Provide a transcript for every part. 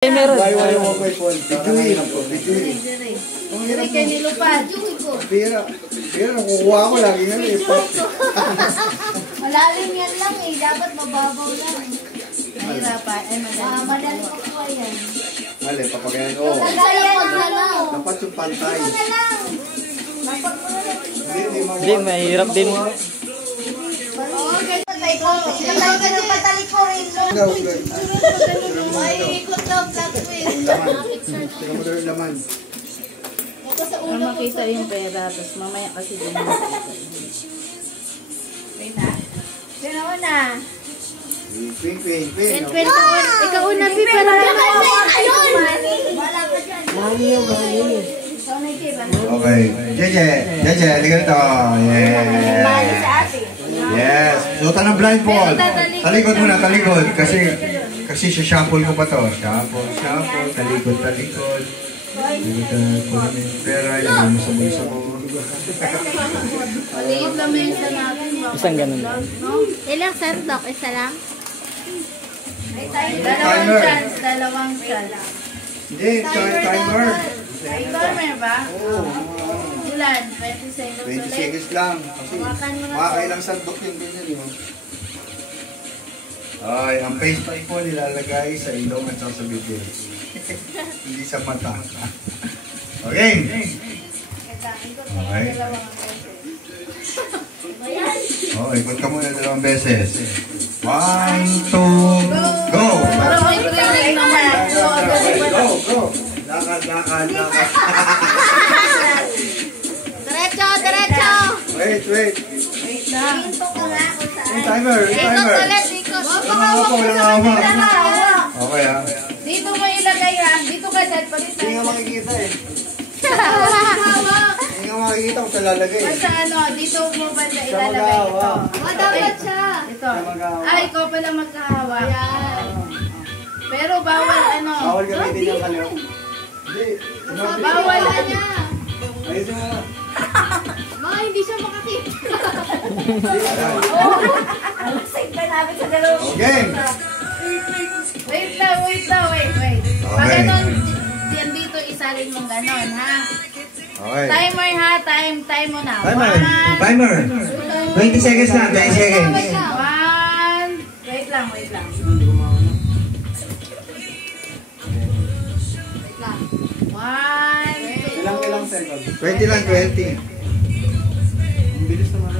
Meron. Bijuin. Ang hirap kayo nilupad. Pira, nakukuha ko lagi nga eh. Malalim yan lang eh. Dapat mababaw lang. Mahirapan. Madali ko po yan. Mali, papagayan ko. Dapat yung pantay. Hindi, mahirap din. Patay ko rin. Ay, ikot daw black wheel. Tingnan mo doon laman. Para makita yung pera, tapos mamaya kasi din makita. Wait ha? Ganawa na. Ping. Ikaw una, Pi, para ayun! Wala ka dyan. Mali. Okay. Jeje, ligat ito. Mali Yeah. sa ate. Yes. Suotan ng blindfold. Talikod muna, talikod. Kasi shuffle ko pa to. Shuffle. Talikod. Pera, ilagay mo sa bulsa ko. Maliit lang yung isa natin. Isang ganun. Ilang sandok? Isa lang? Dalawang chance. Hindi, timer. Ay, timer ba? Oo. Ilan? 20 seconds 20 ulit? seconds lang. Kasi makakailang sandok yung ganyan yun. Ay, ang face pa po nilalagay sa ilong at sa bibig. Hindi sa mata. Okay. Okay. Oh, ikot ka muna 2 beses. 1, 2, go! Parang may training naman. Go! Lakad. Diretso! Wait. Wait lang. Yung timer. Ikot. Walang hawak. Okay ha. Dito mo ilagay ha. Dito ka dad. Palita. Hindi nga makikita eh. Hindi nga makikita kung saan lalagay. Basta dito mo ba ilalagay ito? Dapat siya. Ito. Ay, ikaw pala magkahawak. Pero bawal Bawal gamitin yung kaliw. Hindi. Bawal niya. Ayun mo. Hindi siya makakita. Alasig ka namin sa dalawa. Okay. Wait lang. Pag ganon, yan dito isalin mong ganon, ha? Okay. Timer ha, time mo na. Timer. 20 seconds lang, 20 seconds. Wait lang. Ilang seconds? 20 lang, 20. Ang bilis naman.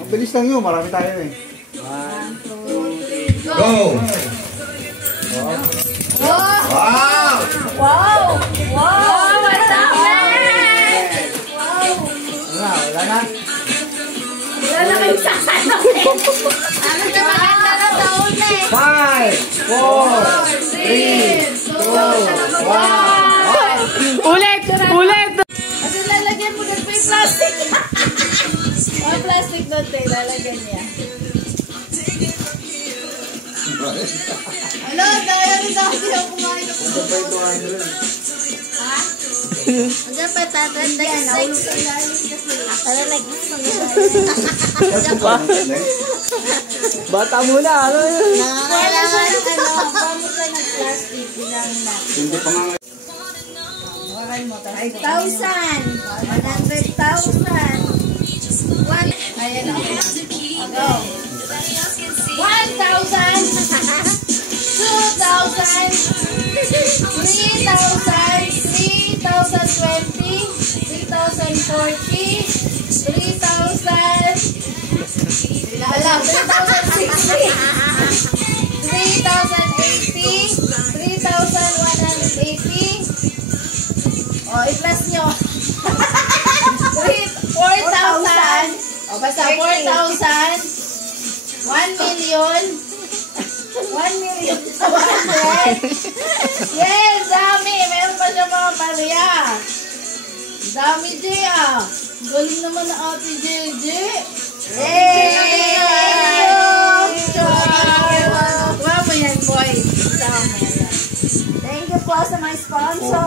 Ang bilis lang yun, marami tayo eh. 1, 2, 3, go! Wow! What's up, man? Wala na. Wala na kayong sasanukin. Ano na maganda na taon eh? 5, 4, 3, 2, 1. Ulit! Kasi lalagyan mo doon pa yung plastic. Ang plastic doon tayo, lalagyan niya. Ano? Dahil ako kumain ako. Ha? Hanggang pa tatandaan. Para Bata muna, ano yun? kailangan pamuk ka ng plastic. Bilangin natin. Hindi pa nga. 5,000. 100,000. Ayan o. Go. 1,000. 2,000. 3,000. 3,020. 3,040. 3,000. Alam, 3,060. 3,080. 3,180. I-plus nyo. 4,000. Basta 4,000. 1,000,000. 1,000,100. Yes, dami. Meron pa siya mga barya. Dami, Jay, ah. Galing naman na ate JJ. Yay! Wow mo yan, boy. Thank you po sa my sponsor.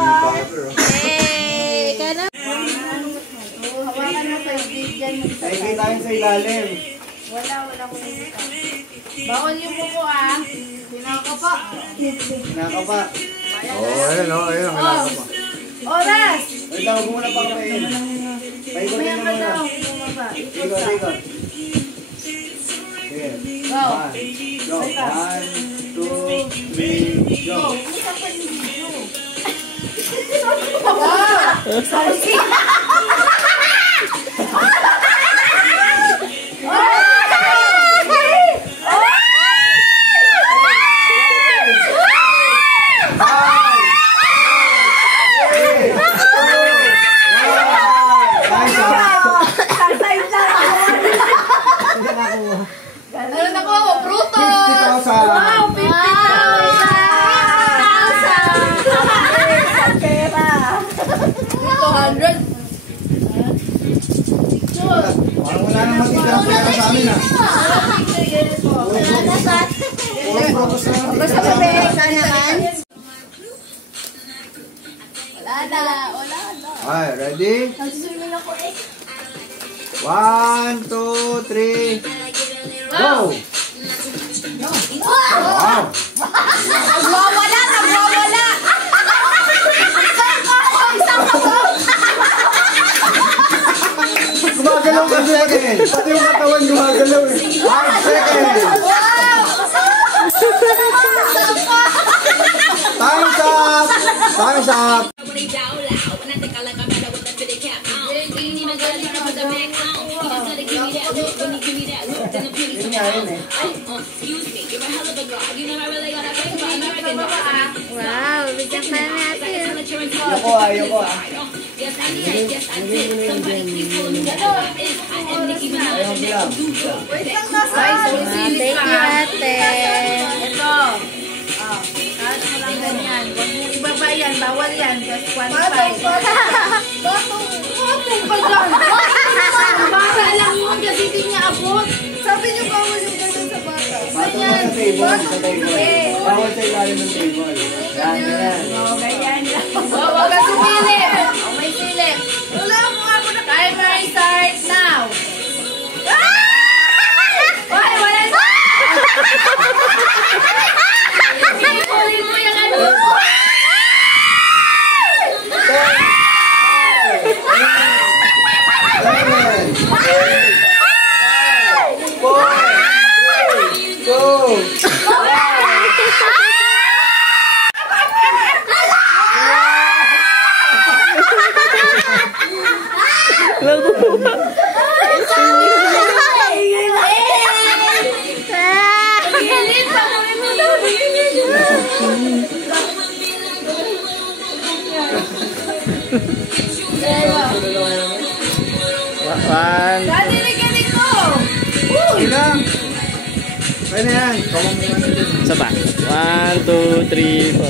Hey! Kana? Hawakan mo sa ibigyan mo. Tayo tayo sa ilalim. Wala ko. Bawal yung buko, ah. Kinakapa. Kinakapa. Ayun o, ayun ang kinakapa. Oras! Wait lang, huwag muna pa kapain. Paikotin Mamaya na ka muna. daw. Bumaba. Ikot Ikot, ka. ikot. Sige. Go. 1, go. 1, 2, 3, go. Sorry. Ano na ko? Bruto! 50,000. Wow! 50,000! Sa pera! 200! Parang wala nang matitira pera sa amin ah. Puro propos na lang. Basta pabeka naman. Wala na. Ay, ready? Nagsusumin ako eh. 1, 2, 3, go! Wow! Nagwawala! Isang ako! Gumagalaw ka second! Pati yung katawan gumagalaw eh. 5 seconds! Time's up! Time's up! Yun nga yun eh. Wow, bigyan pa natin. Ayoko ah. Ayoko bilang. Wait lang nasa. Thank you, ate. Ito. Kahit mo lang ganyan. Huwag mo ibaba yan. Bawal yan. Just 1.5. Batong pa dyan. Para lang yun kasi hindi niya abot. Sabi niyo bawal yung ganyan sa bata. Ganyan. Sa table. Bawal sa ilalim ng table. Yan. Oo, ganyan lang. Huwag ka sumilip. May silip. Wala mo ako na. Timer start now. Hoy, wala na. Ipunin mo yung ano. One. Galing ko. Ilang? Pwede yan. Isa pa. 1, 2, 3, 4.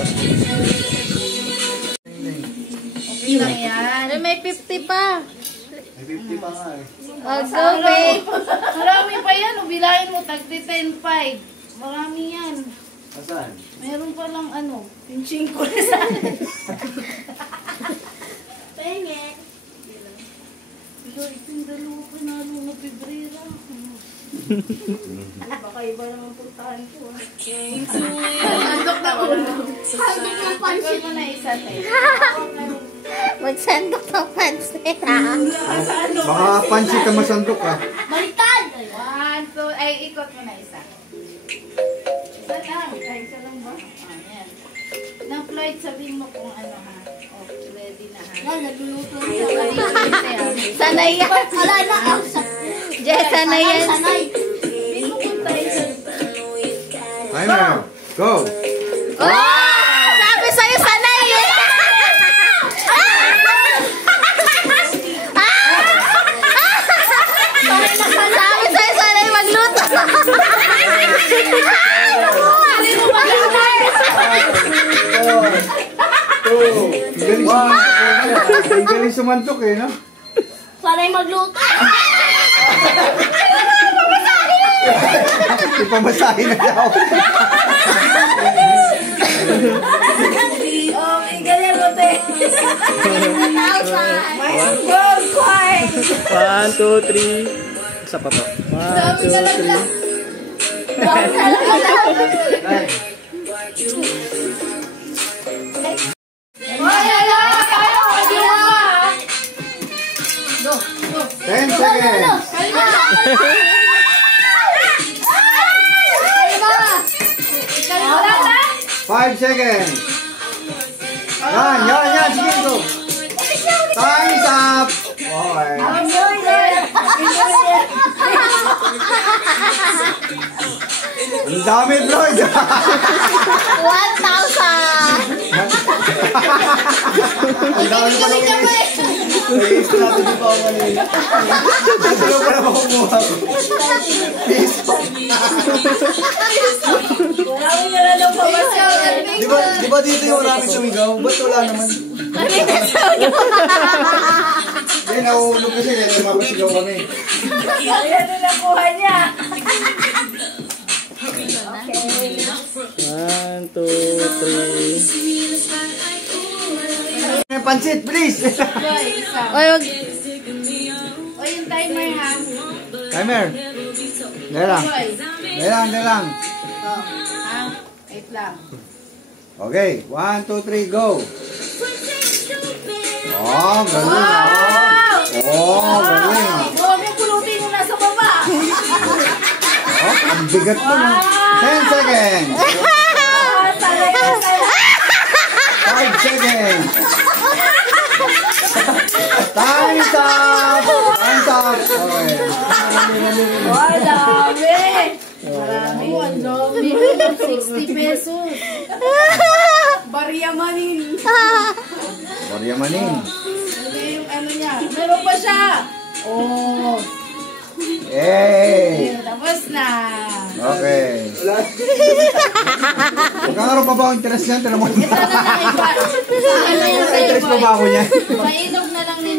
Okay lang yan. May 50 pa. May 50 pa nga eh. Oh, go, babe. Marami pa yan. Ubilahin mo. Tagti 10.5. Marami yan. Asan? Meron pa lang ano. Pinching ko na sa akin. Penge. Itong dalawa panalo na pibrera. Baka iba naman puntahan ko. Sandok na ulo. Sandok ng pansit. Mo na isa tayo. Magsandok ng pansit, ha? Baka pansit ka masandok ah. Baliktad! 1, 2, ay ikot mo na isa. Isa lang. Ay, isa lang ba? Yan. Nang Floyd, sabihin mo kung ano ha. Oh, ready na ha. Yan, nagluluto Sanay. Sanay yan. Wala na. Jess, sanay yan. Sabihin mo kung tayo. Timer. Go. Oh! Sabi sa'yo, sanay yan. Sabi sa'yo, sanay magluto. Ang galing sumantok eh, no? Sanay magluto. Ipamasahin na daw. Oh, may ganyan mo te. May gold coin. 1, 2, 3. Isa pa po. 1, 2, 3. Nice. Go, go. 10 seconds. Kalma! 5 seconds. Yan. Sige, go. Time's up. Okay. Ang dami, Floyd. 1,000. Ang dami pa lang yun. Ay, natin di pa ako kanina. Ito pa naman kumuha ko. Di ba dito yung maraming sumigaw? Ba't wala naman? Hindi, nauulog kasi. Kaya mapasigaw kami. Ano na kuha niya? 1, 2, 3. Pansit, please. Boy, isa. Oy, wag. O yung timer ha. Timer. Dahil lang. Boy. Dahil lang. Oh, ha? Wait lang. Okay, 1, 2, 3, go. Oh, galing. Wow! Oh, galing. Huwag mo pulutin yung nasa baba. Oh, ang bigat ko na. 10 seconds. Sanay na sanay. 5 seconds. Time's up. Time's up. Okay. Oh, dami. Marami. Oh, ang dami. 60 pesos. Bariyamanin. Maryamanin. Ano yung ano niya? Meron pa siya. Oh. Yay. Tapos na. Okay. Magkakaroon pa ba ang interest niyan? Tanong mo. Ito na lang iba. Sa ano yung Interest pa ba ako niyan? Mainog na lang ni